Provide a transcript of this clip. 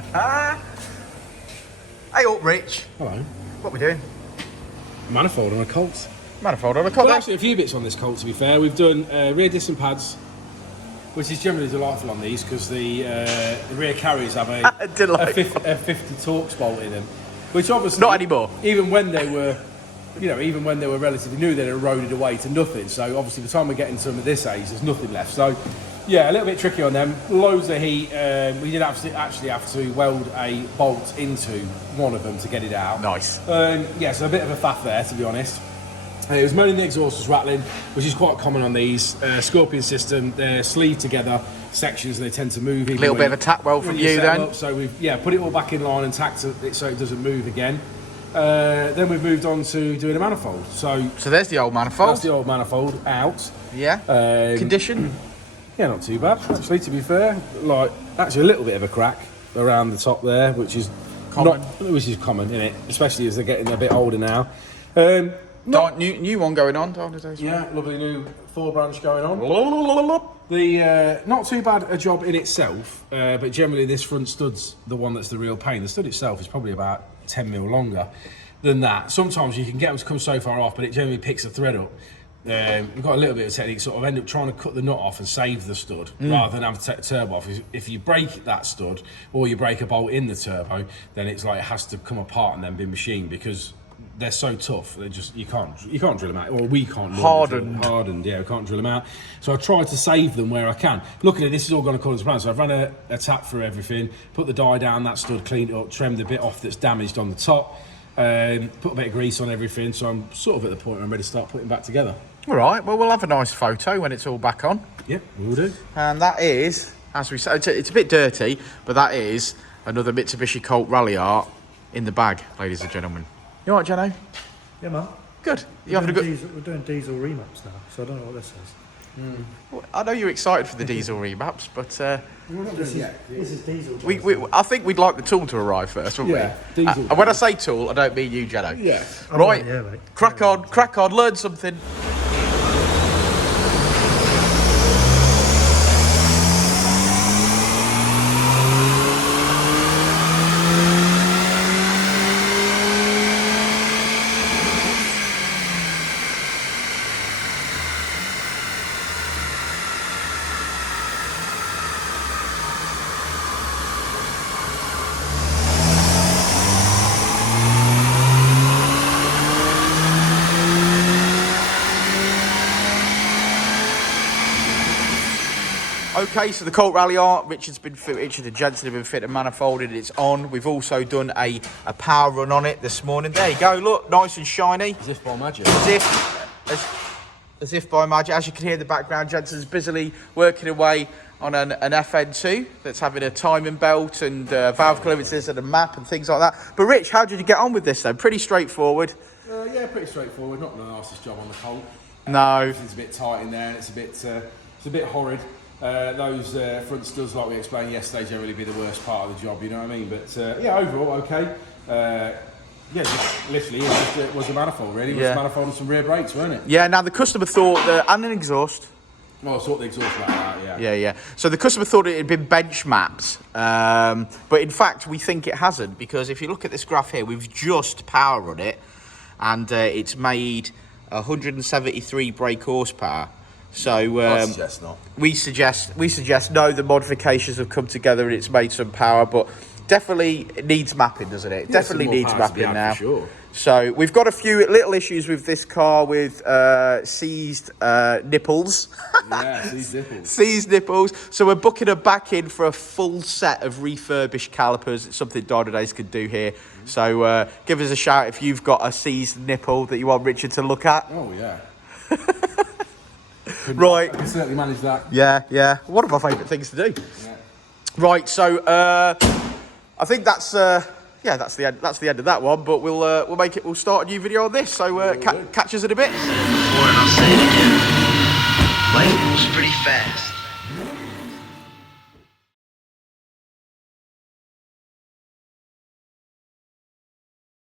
Hey up, Rich. Hello. What we doing? Manifold on a Colt. Manifold on a Colt. Well, actually, a few bits on this Colt, to be fair. We've done rear disc and pads, which is generally delightful on these because the rear carriers have a 50 Torx bolt in them, which obviously not anymore. Even when they were, even when they were relatively new, they'd eroded away to nothing. So obviously, by the time we're getting some of this age, there's nothing left. So yeah, a little bit tricky on them. Loads of heat. We did actually have to weld a bolt into one of them to get it out. Nice. Yeah, so a bit of a faff there, to be honest. It was mainly the exhaust was rattling, which is quite common on these. Scorpion system, they're sleeved together sections and they tend to move. A little bit of a tack weld from you then. Up, so we've put it all back in line and tacked it so it doesn't move again. Then we've moved on to doing a manifold. So there's the old manifold. That's the old manifold out. Yeah. Condition? Yeah, not too bad actually. To be fair, like actually a little bit of a crack around the top there, which is common, isn't it? Especially as they're getting a bit older now. New one going on, Dynodaze. Yeah, lovely new 4-branch going on. The not too bad a job in itself, but generally this front stud's the one that's the real pain. The stud itself is probably about 10mm longer than that. Sometimes you can get them to come so far off, but it generally picks the thread up. We've got a little bit of technique, sort of end up trying to cut the nut off and save the stud rather than have to take the turbo off. If you break that stud or you break a bolt in the turbo, then it's like it has to come apart and then be machined because they're so tough. They're just you can't drill them out, or we can't. Hardened, yeah, we can't drill them out. So I try to save them where I can. Luckily, this is all gone according to plan. So I've run a tap through everything, put the die down, that stud cleaned it up, trimmed a bit off that's damaged on the top, put a bit of grease on everything. So I'm sort of at the point where I'm ready to start putting back together. All right. Well, we'll have a nice photo when it's all back on. Yep, we'll do. And that is, as we said, it's a bit dirty, but that is another Mitsubishi Colt Ralliart in the bag, ladies and gentlemen. You all right, Jono? Yeah, man. Good. You having a good? We're doing diesel remaps now, so I don't know what this is. Well, I know you're excited for the diesel remaps, but This is diesel. I think we'd like the tool to arrive first, wouldn't we? Diesel. And when I say tool, I don't mean you, Jono. Yeah. Right. Yeah, mate. Crack on, learn something. Okay, so the Colt Ralliart, Richard and Jensen have been fitted and manifolded, it's on. We've also done a power run on it this morning. There you go, look, nice and shiny. As if by magic. As if by magic. As you can hear in the background, Jensen's busily working away on an FN2 that's having a timing belt and valve clearances and a map and things like that. But Rich, how did you get on with this then? Pretty straightforward. Yeah, pretty straightforward. Not the nicest job on the Colt. No. It's a bit tight in there and it's a bit horrid. Those front studs, like we explained yesterday, generally be the worst part of the job, you know what I mean? But yeah, overall, okay. Yeah, just literally, it was a manifold, really. It was a manifold and some rear brakes, weren't it? Yeah, now the customer thought that, and an exhaust. Well, I sort the exhaust like that, yeah. Yeah. So the customer thought it had been bench mapped, but in fact, we think it hasn't, because if you look at this graph here, we've just power run it, and it's made 173 brake horsepower. So I suggest not. We suggest no. The modifications have come together and it's made some power, but definitely it needs mapping, doesn't it? Yeah, definitely needs mapping now. For sure. So we've got a few little issues with this car with seized nipples. Yeah, seized nipples. Seized nipples. So we're booking her back in for a full set of refurbished calipers. It's something Dynodaze could do here. So give us a shout if you've got a seized nipple that you want Richard to look at. Oh yeah. Right. I can certainly manage that. Yeah. One of my favourite things to do. Yeah. Right. So I think that's the end. That's the end of that one. But we'll start a new video on this. So catch us in a bit. Before and I'll say it again. Life moves pretty fast.